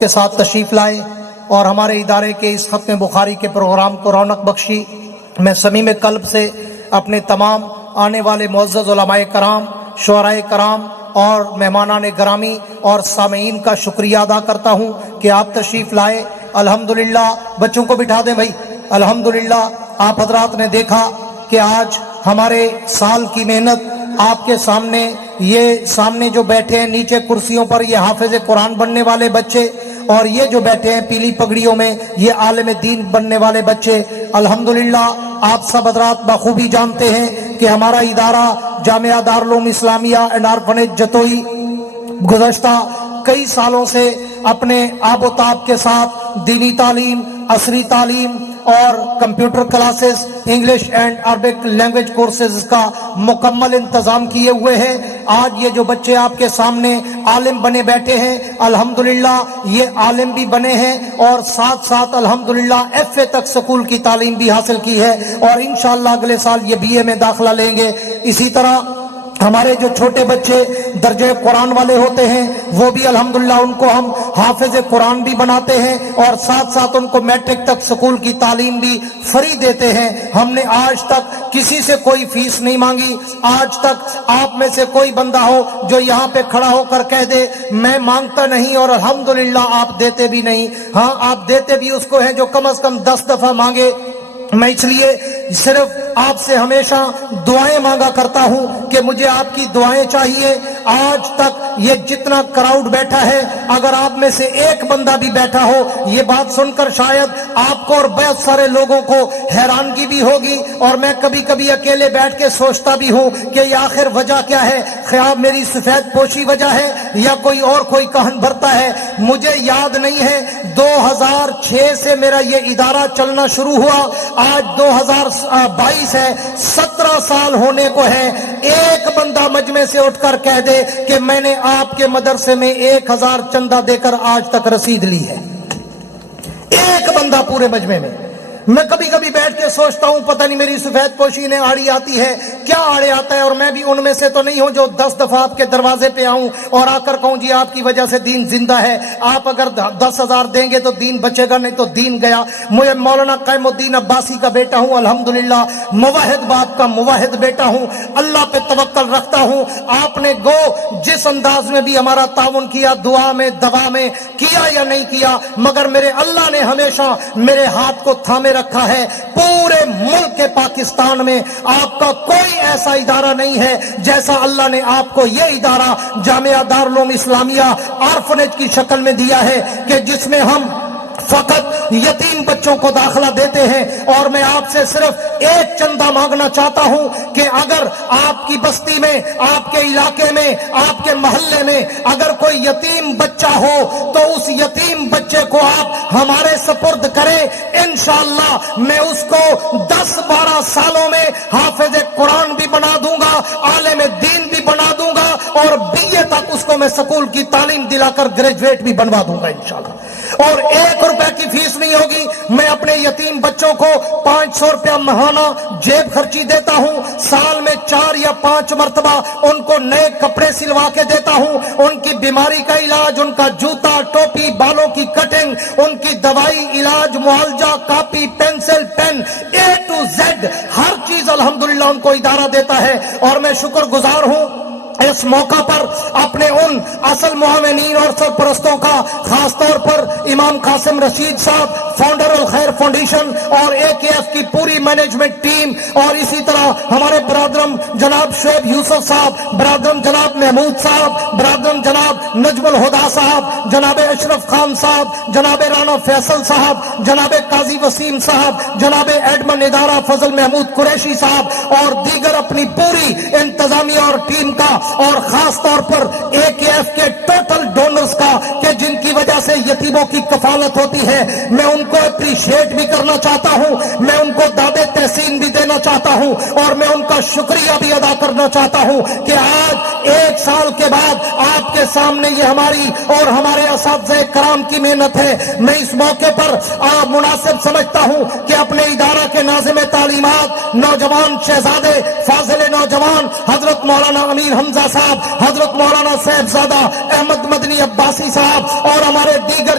کے ساتھ تشریف لائے اور ہمارے ادارے کے اس ختم بخاری کے پروگرام کو رونق بخشی۔ میں صمیم قلب سے اپنے تمام آنے والے معزز علماء کرام، شعراء کرام اور مہمانان گرامی اور سامعین کا شکریہ ادا کرتا ہوں کہ آپ تشریف لائے۔ الحمدللہ، بچوں کو بٹھا دیں بھائی۔ الحمدللہ آپ حضرات نے دیکھا کہ آج ہمارے سال کی محنت آپ کے سامنے، یہ سامنے جو بیٹھے ہیں نیچے کرسیوں پر، یہ حافظ قرآن بننے والے بچے، اور یہ جو بیٹھے ہیں پیلی پگڑیوں میں، یہ عالم دین بننے والے بچے۔ الحمدللہ آپ سب حضرات بخوبی جانتے ہیں کہ ہمارا ادارہ جامعہ دارالعلوم اسلامیہ اینڈ آرفنیج جتوئی گزشتہ کئی سالوں سے اپنے آب و تاب کے ساتھ دینی تعلیم، عصری تعلیم اور computer classes, English and Arabic language courses کا مکمل انتظام کیے ہوئے ہیں۔ آج یہ جو بچے آپ کے سامنے عالم بنے بیٹھے ہیں، الحمدللہ یہ عالم بھی بنے ہیں اور ساتھ ساتھ الحمدللہ ایف اے تک سکول کی تعلیم بھی حاصل کی ہے، اور انشاءاللہ اگلے سال یہ بی اے میں داخلہ لیں گے۔ اسی طرح ہمارے جو چھوٹے بچے درجہ قرآن والے ہوتے ہیں، وہ بھی الحمدللہ ان کو ہم حافظ قرآن بھی بناتے ہیں، اور ساتھ ساتھ ان کو میٹرک تک سکول کی تعلیم بھی فری دیتے ہیں۔ ہم نے آج تک کسی سے کوئی فیس نہیں مانگی۔ آج تک آپ میں سے کوئی بندہ ہو جو یہاں پہ کھڑا ہو کر کہہ دے میں مانگتا نہیں، اور الحمدللہ آپ دیتے بھی نہیں۔ ہاں، آپ دیتے بھی اس کو ہیں جو کم از کم 10 دفعہ مانگے۔ میں اس لیے صرف آپ سے ہمیشہ دعائیں مانگا کرتا ہوں کہ مجھے آپ کی دعائیں چاہیے۔ آج تک یہ جتنا کراؤڈ بیٹھا ہے، اگر آپ میں سے ایک بندہ بھی بیٹھا ہو، یہ بات سن کر شاید آپ کو اور بہت سارے لوگوں کو حیرانگی بھی ہوگی، اور میں کبھی کبھی اکیلے بیٹھ کے سوچتا بھی ہوں کہ یہ آخر وجہ کیا ہے؟ خیال میری سفید پوشی وجہ ہے یا کوئی کہن بھرتا ہے؟ مجھے یاد نہیں ہے۔ 2006 سے میرا یہ ادارہ چلنا شروع ہوا، آج 2022 ہے، 17 سال ہونے کو ہے۔ ایک بندہ مجمع سے اٹھ کر کہہ دے کہ میں نے آپ کے مدرسے میں 1000 چندہ دے کر آج تک رسید لی ہے، ایک بندہ پورے مجمع میں۔ میں کبھی کبھی بیٹھ کے سوچتا ہوں پتہ نہیں میری سفید پوشی نے آڑی آتی ہے، کیا آڑے آتا ہے، اور میں بھی ان میں سے تو نہیں ہوں جو 10 دفعہ آپ کے دروازے پہ آؤں اور آ کر کہوں جی آپ کی وجہ سے دین زندہ ہے۔ آپ اگر 10,000 دیں گے تو دین بچے گا، نہیں تو دین گیا۔ میں مولانا قائم الدین عباسی کا بیٹا ہوں، الحمدللہ موحد باپ کا موحد بیٹا ہوں، اللہ پہ توکل رکھتا ہوں۔ آپ نے گو جس انداز میں بھی ہمارا تعاون کیا، دعا میں دوا میں کیا یا نہیں کیا، مگر میرے اللہ نے ہمیشہ میرے ہاتھ کو تھامے رکھا ہے۔ پورے ملک کے پاکستان میں آپ کا کوئی ایسا ادارہ نہیں ہے جیسا اللہ نے آپ کو یہ ادارہ جامعہ دارالعلوم اسلامیہ آرفنیج کی شکل میں دیا ہے، کہ جس میں ہم فقط یتیم بچوں کو داخلہ دیتے ہیں۔ اور میں آپ سے صرف ایک چندہ مانگنا چاہتا ہوں کہ اگر آپ کی بستی میں، آپ کے علاقے میں، آپ کے محلے میں اگر کوئی یتیم بچہ ہو تو اس یتیم بچے کو آپ ہمارے سپرد کریں، انشاءاللہ میں اس کو 10-12 سالوں میں حافظ قرآن بھی بنا دوں گا، عالم دین بھی بنا دوں گا، اور بی اے تک اس کو میں سکول کی تعلیم دلا کر گریجویٹ بھی بنوا دوں گا انشاءاللہ۔ اور 1 روپے کی فیس نہیں ہوگی۔ میں اپنے یتیم بچوں کو 500 روپیہ ماہانہ جیب خرچی دیتا ہوں، سال میں 4 یا 5 مرتبہ ان کو نئے کپڑے سلوا کے دیتا ہوں، ان کی بیماری کا علاج، ان کا جوتا ٹوپی، بالوں کی کٹنگ، ان کی دوائی، علاج، معالجہ، copy, pencil, pen, A to Z ہر چیز الحمدللہ ان کو ادارہ دیتا ہے۔ اور میں شکر گزار ہوں اس موقع پر اپنے ان اصل معاونین اور سرپرستوں کا، خاص طور پر امام قاسم رشید صاحب، فاؤنڈر الخیر فاؤنڈیشن، اور AKF کی پوری مینجمنٹ ٹیم، اور اسی طرح ہمارے برادرم جناب شعیب یوسف صاحب، برادرم جناب محمود صاحب، برادرم جناب نجم الہدا صاحب، جناب اشرف خان صاحب، جناب رانا فیصل صاحب، جناب قاضی وسیم صاحب، جناب ایڈمن ادارہ فضل محمود قریشی صاحب، اور دیگر اپنی پوری انتظامیہ اور ٹیم کا، اور خاص طور پر AKF کے ٹوٹل ڈونرز کا، کہ جن کی وجہ سے یتیموں کی کفالت ہوتی ہے۔ میں ان کو اپریشیٹ بھی کرنا چاہتا ہوں، میں ان کو داد تحسین بھی دینا چاہتا ہوں، اور میں ان کا شکریہ بھی ادا کرنا چاہتا ہوں کہ آج 1 سال کے بعد آپ کے سامنے یہ ہماری اور ہمارے اساتذہ کرام کی محنت ہے۔ میں اس موقع پر آپ مناسب سمجھتا ہوں کہ اپنے ادارہ کے ناظم تعلیمات، نوجوان شہزادے، فاضل نوجوان حضرت مولانا امیر حمزہ صاحب، حضرت مولانا صاحبزادہ احمد مدنی عباسی صاحب، اور ہمارے دیگر